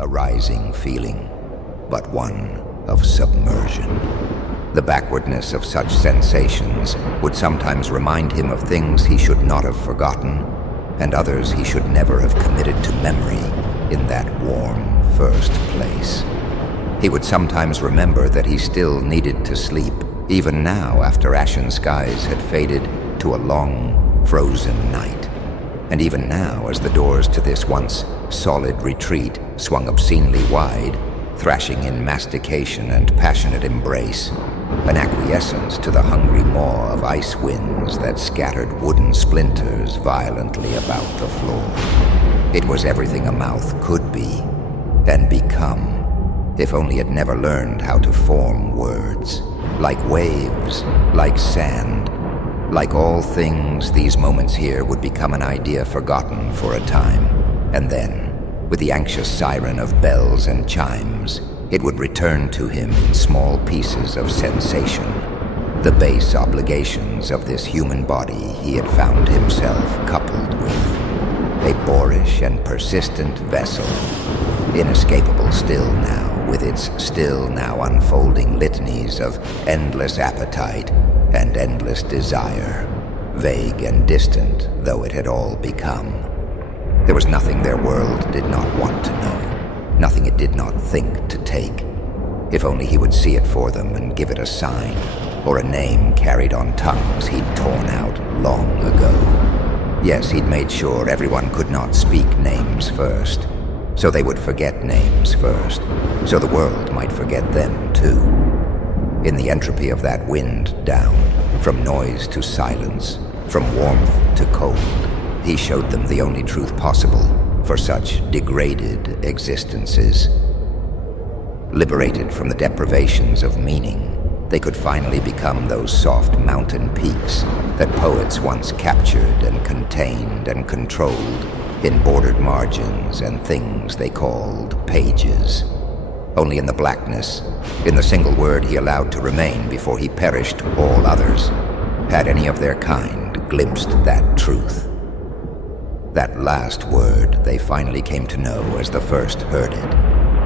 a rising feeling, but one of submersion. The backwardness of such sensations would sometimes remind him of things he should not have forgotten, and others he should never have committed to memory in that warm first place. He would sometimes remember that he still needed to sleep, even now after ashen skies had faded to a long, frozen night. And even now, as the doors to this once solid retreat swung obscenely wide, thrashing in mastication and passionate embrace, an acquiescence to the hungry maw of ice winds that scattered wooden splinters violently about the floor. It was everything a mouth could be and become, if only it never learned how to form words. Like waves, like sand, like all things, these moments here would become an idea forgotten for a time, and then, with the anxious siren of bells and chimes, it would return to him in small pieces of sensation, the base obligations of this human body he had found himself coupled with. A boorish and persistent vessel, inescapable still now, with its still now unfolding litanies of endless appetite and endless desire, vague and distant though it had all become. There was nothing their world did not want to know, nothing it did not think to take. If only he would see it for them and give it a sign, or a name carried on tongues he'd torn out long ago. Yes, he'd made sure everyone could not speak names first, so they would forget names first, so the world might forget them too. In the entropy of that wind down, from noise to silence, from warmth to cold, he showed them the only truth possible for such degraded existences. Liberated from the deprivations of meaning, they could finally become those soft mountain peaks that poets once captured and contained and controlled in bordered margins and things they called pages. Only in the blackness, in the single word he allowed to remain before he perished all others, had any of their kind glimpsed that truth. That last word they finally came to know as the first heard it,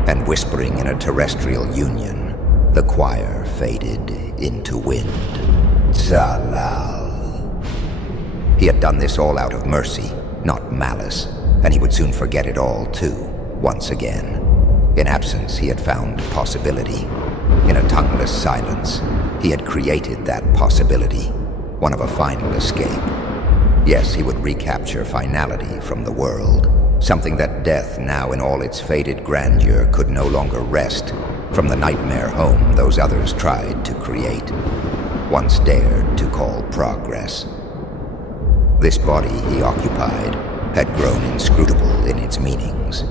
and whispering in a terrestrial union, the choir faded into wind. Tsalal. He had done this all out of mercy, not malice, and he would soon forget it all too, once again. In absence, he had found possibility. In a tongueless silence, he had created that possibility, one of a final escape. Yes, he would recapture finality from the world, something that death, now in all its faded grandeur, could no longer wrest from the nightmare home those others tried to create, once dared to call progress. This body he occupied had grown inscrutable in its meanings.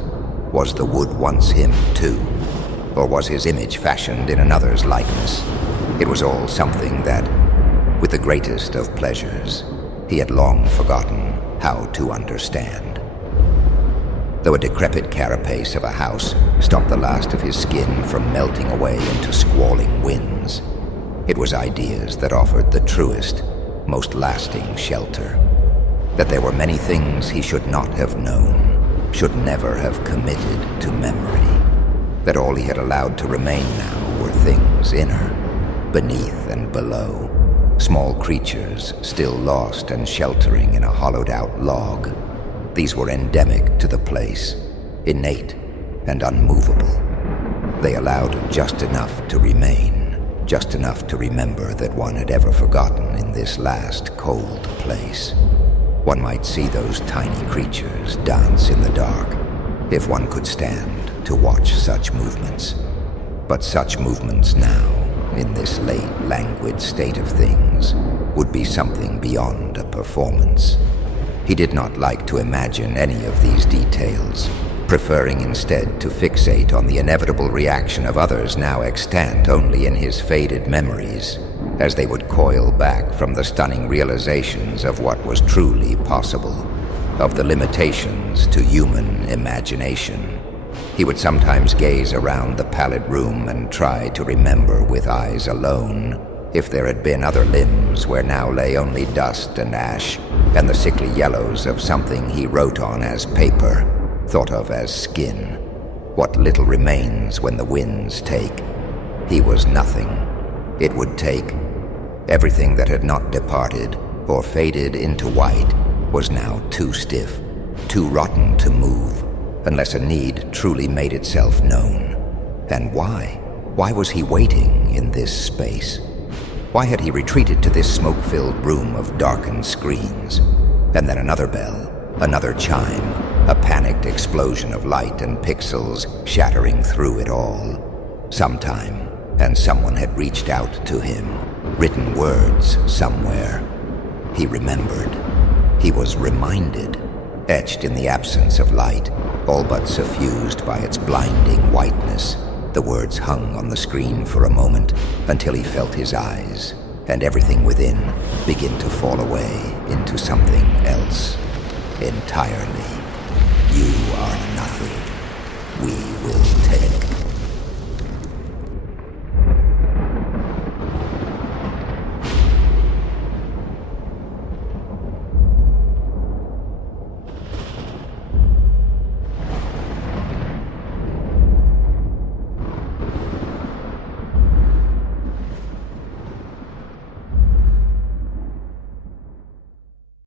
Was the wood once him too? Or was his image fashioned in another's likeness? It was all something that, with the greatest of pleasures, he had long forgotten how to understand. Though a decrepit carapace of a house stopped the last of his skin from melting away into squalling winds, it was ideas that offered the truest, most lasting shelter. That there were many things he should not have known, should never have committed to memory. That all he had allowed to remain now were things inner, beneath and below, small creatures still lost and sheltering in a hollowed-out log. These were endemic to the place, innate and unmovable. They allowed just enough to remain, just enough to remember that one had ever forgotten in this last cold place. One might see those tiny creatures dance in the dark, if one could stand to watch such movements. But such movements now, in this late, languid state of things, would be something beyond a performance. He did not like to imagine any of these details, preferring instead to fixate on the inevitable reaction of others now extant only in his faded memories, as they would coil back from the stunning realizations of what was truly possible, of the limitations to human imagination. He would sometimes gaze around the pallid room and try to remember with eyes alone if there had been other limbs where now lay only dust and ash and the sickly yellows of something he wrote on as paper, thought of as skin. what little remains when the winds take. He was nothing. It would take. Everything that had not departed or faded into white was now too stiff, too rotten to move, unless a need truly made itself known. And why? Why was he waiting in this space? Why had he retreated to this smoke-filled room of darkened screens? And then another bell, another chime, a panicked explosion of light and pixels shattering through it all. Sometime, and someone had reached out to him, written words somewhere. He remembered. He was reminded, etched in the absence of light, all but suffused by its blinding whiteness. The words hung on the screen for a moment until he felt his eyes and everything within begin to fall away into something else entirely. You are nothing. We will